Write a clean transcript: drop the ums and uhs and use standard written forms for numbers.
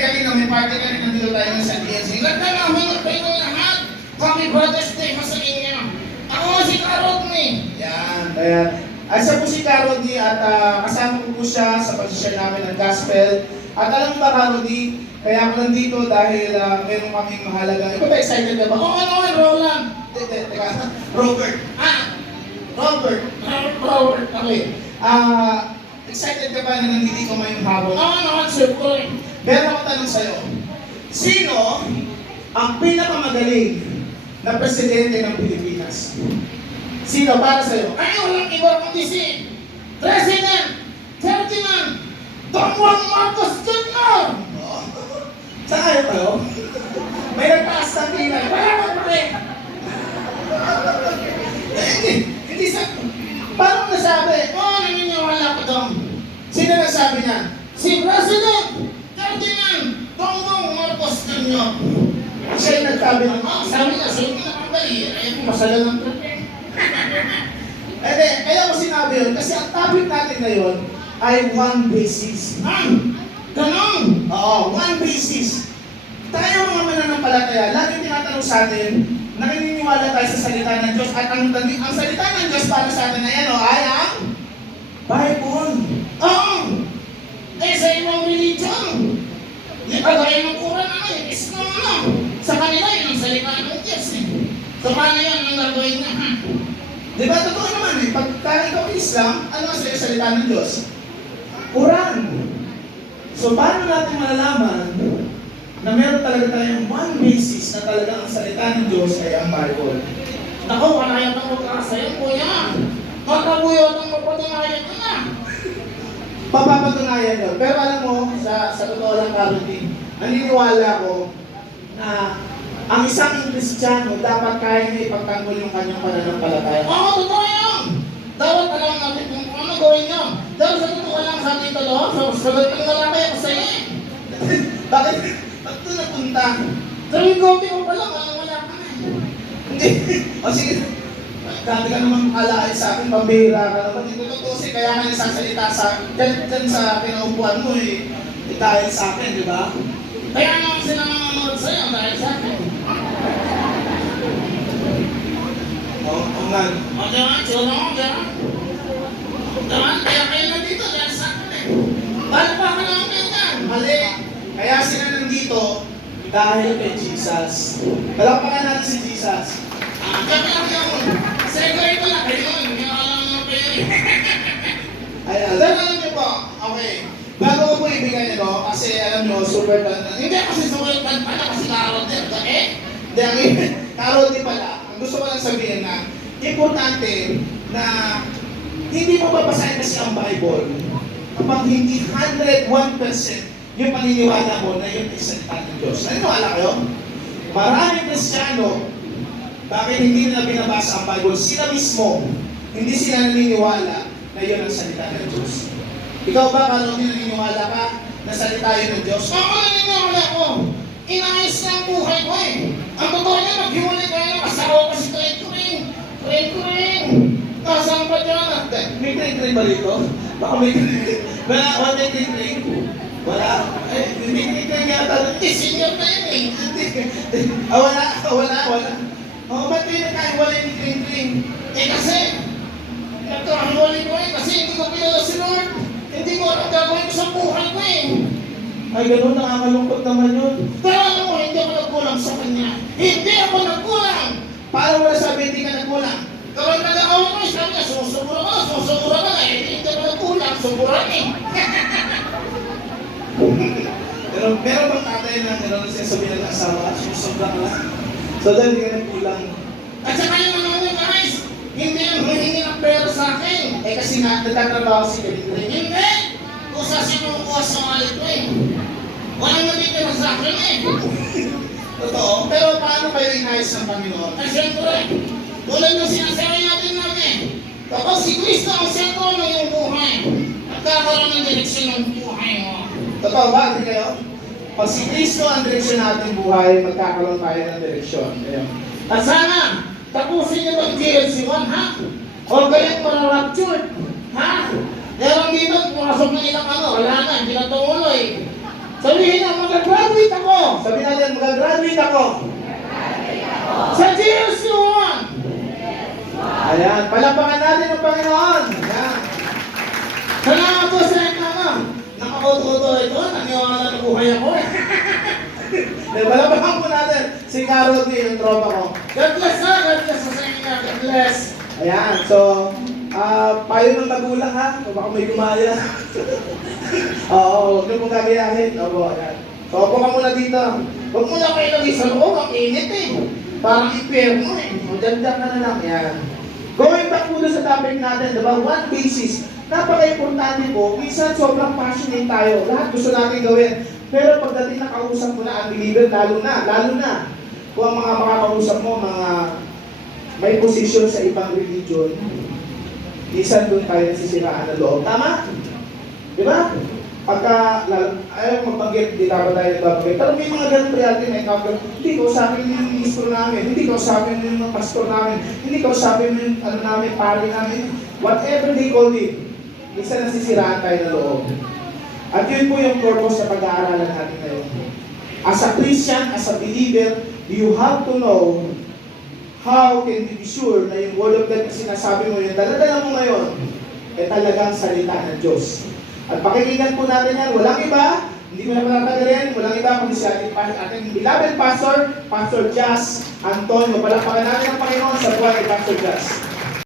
Kanina may party ka rin nandito tayo sa DNC. Nagkanaman tayo ng lahat. Happy Brothers Day sa inyo. Ako si Karodney. Yan, ayan. Ay, siya po si Karodney at kasama ko po siya sa pag-share namin ng gospel. At alam mo ba, Karodney, kaya ako nandito dahil meron kaming mahalaga. Ikaw ba excited ka ba? Oo, Roland. Teka, Robert. Robert. Okay. Excited ka ba na nandito ngayong hapon? Oo, siyempre. Pero ako tanong sa'yo, sino ang pinakamagaling na presidente ng Pilipinas? Sino para sa'yo? Ay, walang iba kundi si President Ferdinand Bongbong Marcos Jr. Saan kayo kayo? May nagtaas ng tingnan. Wala mo pa rin. Hindi sa... Paano mo nasabi? Naniniwala ko doon. Sino nagsabi niya? Si President Ferdinand Bongbong Marcos Jr. Siya yung nagsabi ng, sabi niya, sa'yo pinakabali. Ayaw ko masala ng trapin. Kaya ko sinabi yun, kasi ang topic natin ngayon ay one basis. Ganon! Oo, one basis. Tayo mga mananampalataya, lagi tinatanong sa atin, naniniwala tayo sa salita ng Diyos at ang salita ng Diyos para sa atin ay ay ang Bible. Oo! Sa ibang religion, yung kagaya ng Quran yung Islam sa kanila yun ang salita ng Diyos So paano yun ang gagawin na? Diba, totoo naman pagka ikaw Islam, ano ang salita ng Diyos? Quran. So paano natin malalaman na meron talaga tayong one basis na talaga ang salita ng Diyos ay ang Bible? Naku, wala yan ang magkakasayan ko yan. Magkabuyot ang mapatunayan ko na. Papapatunayan yun. Pero alam mo, sa totoo lang, Karodney, naniniwala ko na ang isang Kristiyano dapat kaya niya ipagtanggol yung kanyang pananampalataya. Oo, totoo yun! Dapat alam natin kung ano gawin yun. Dahil sa totoo lang sa ating talo, sa galing na lang kayo sa iyo. Bakit? Ba't ito napunta? Sabi ko pa lang, wala ka na. Hindi. O sige, dati ka naman alaay sa akin, pambihira ka naman. Hindi ko tutusin, kaya nga nagsasalita sa dyan sa pinaupuan mo dahil sa akin, di ba? Kaya naman sila nanonood sa'yo dahil sa akin. Oo nga. O diyan, sila mo, diyan. Diyan, kaya kayo nandito dahil sa akin Bala pa ka naman kayo dyan. Mali. Kaya sila nandito dahil kay Jesus. Palakpakan natin si Jesus. Diyan lang yun. Segway ko lang kayo yun. Hindi alam mo kayo Ayan, alam niyo po. Okay. Bago ko po ibigay nyo, kasi alam nyo, super band. Hindi kasi super band pala kasi Karodney. Hindi, Karodney pala. Ang gusto ko lang sabihin na, importante na hindi mo babasahin kasi ang Bible kapag hindi 101% yung paniniwala mo na yun ay salita ng Diyos. Naniniwala kayo? Maraming Kristiyano, bakit hindi nila binabasa ang Bible? Sila mismo, hindi sila naniniwala na yun ang salita ng Diyos. Ikaw ba, Karodney, naniniwala ka na salita yun ng Diyos? Oo, naniniwala ko. Inayos na ang buhay ko Ang totoo niya, maghiwalay kayo ng asawa kasi trade ko rin. Kasang pa dyan? May trade ba rito? Baka may trade. Wala trade. Wala. May trade yata. Senior na yun Wala. Ba't kayo nagkahiwalay ni trade? Kasi, nagkahiwalay ko kasi hindi ko pinala si Lord. Hindi ko alam gagawin ko sa buhay ko Ay, gano'n, nakakalungkot naman yun. Pero alam mo, hindi ako nagkulang sa kanya. Hindi ako nagkulang! Paano mo nasabi hindi ka nagkulang? Kapag nag-aawin mo, sabi niya, sumusubura ka na. Hindi ako nagkulang, suburan Pero bang tatay na gano'n siya sabihin ng asawa, sumusubra ka lang? So, dahil hindi ka nagkulang. At saka yung mga guys, hindi yung humingi ng pera sa akin. Kasi nga, nagtatrabaho si Galing. Hindi! Kusa sinukuha sa malit ko Walang natitira sa akin Totoo. Pero paano kayo inayos ng Panginoon? Ay, siyempre, tulad ng sinasabi natin kapag si Kristo ang sentro ng iyong buhay, nagkakaroon ng direksyon ng buhay mo. Totoo ba? Hindi kayo? Pag si Kristo ang direksyon natin buhay, magkakaroon tayo ng direksyon. At sana, tapusin niyo ang GLC 1, ha? O kaya raptured, ha? Meron dito, pumasok na ilang wala na, hindi na tumuloy. Sabihin na, mag-graduate ako. Sabihin natin, mag-graduate ako. Sa GS1. Ayan, palapakan natin ang Panginoon. Ayan. Salamat po sa inyo, mama. Nakauto-uto ito, naniwala na buhay ako eh. Palapakan po natin si Carol D, yung tropa ko. God bless ha, God bless sa inyo, God bless. Ayan, so, payo ng magulang ha, o baka may gumaya. Oo, huwag niyo pong gagayahin. Opo, ayan. So, upo ka muna dito. Huwag mo lang kayo lagi sa loob, ang init eh. Parang impyerno eh. O, dyan ka na lang. Ayan. Going back muna sa topic natin, diba? One basis. Napaka-importante po, minsan sobrang passionate tayo. Lahat gusto natin gawin. Pero pagdating nakausap mo na unbeliever, lalo na, kung ang mga makakausap mo, mga may posisyon sa ibang religion, minsan doon tayo nasisiraan ng loob. Tama? Di ba? Pagka, ayaw magbanggit, di dapat tayo nagbabanggit. Pero may mga ganun reality na encounter, hindi ko usapin yung ministro namin, hindi ko usapin yung mga pastor namin, hindi ko usapin yung namin, pari namin, whatever they call it, minsan nasisiraan tayo ng loob. At yun po yung purpose na pag-aaralan natin ngayon. As a Christian, as a believer, you have to know how can we be sure na yung Word of God na sinasabi mo, yung daladala mo ngayon, ay talagang salita ng Diyos. At pakinggan po natin yan, walang iba, hindi ko na patatagalin, walang iba kundi si ating beloved pastor, Pastor Jazz Antonio. Palakpakan natin ang Panginoon sa buhay ni Pastor Jazz.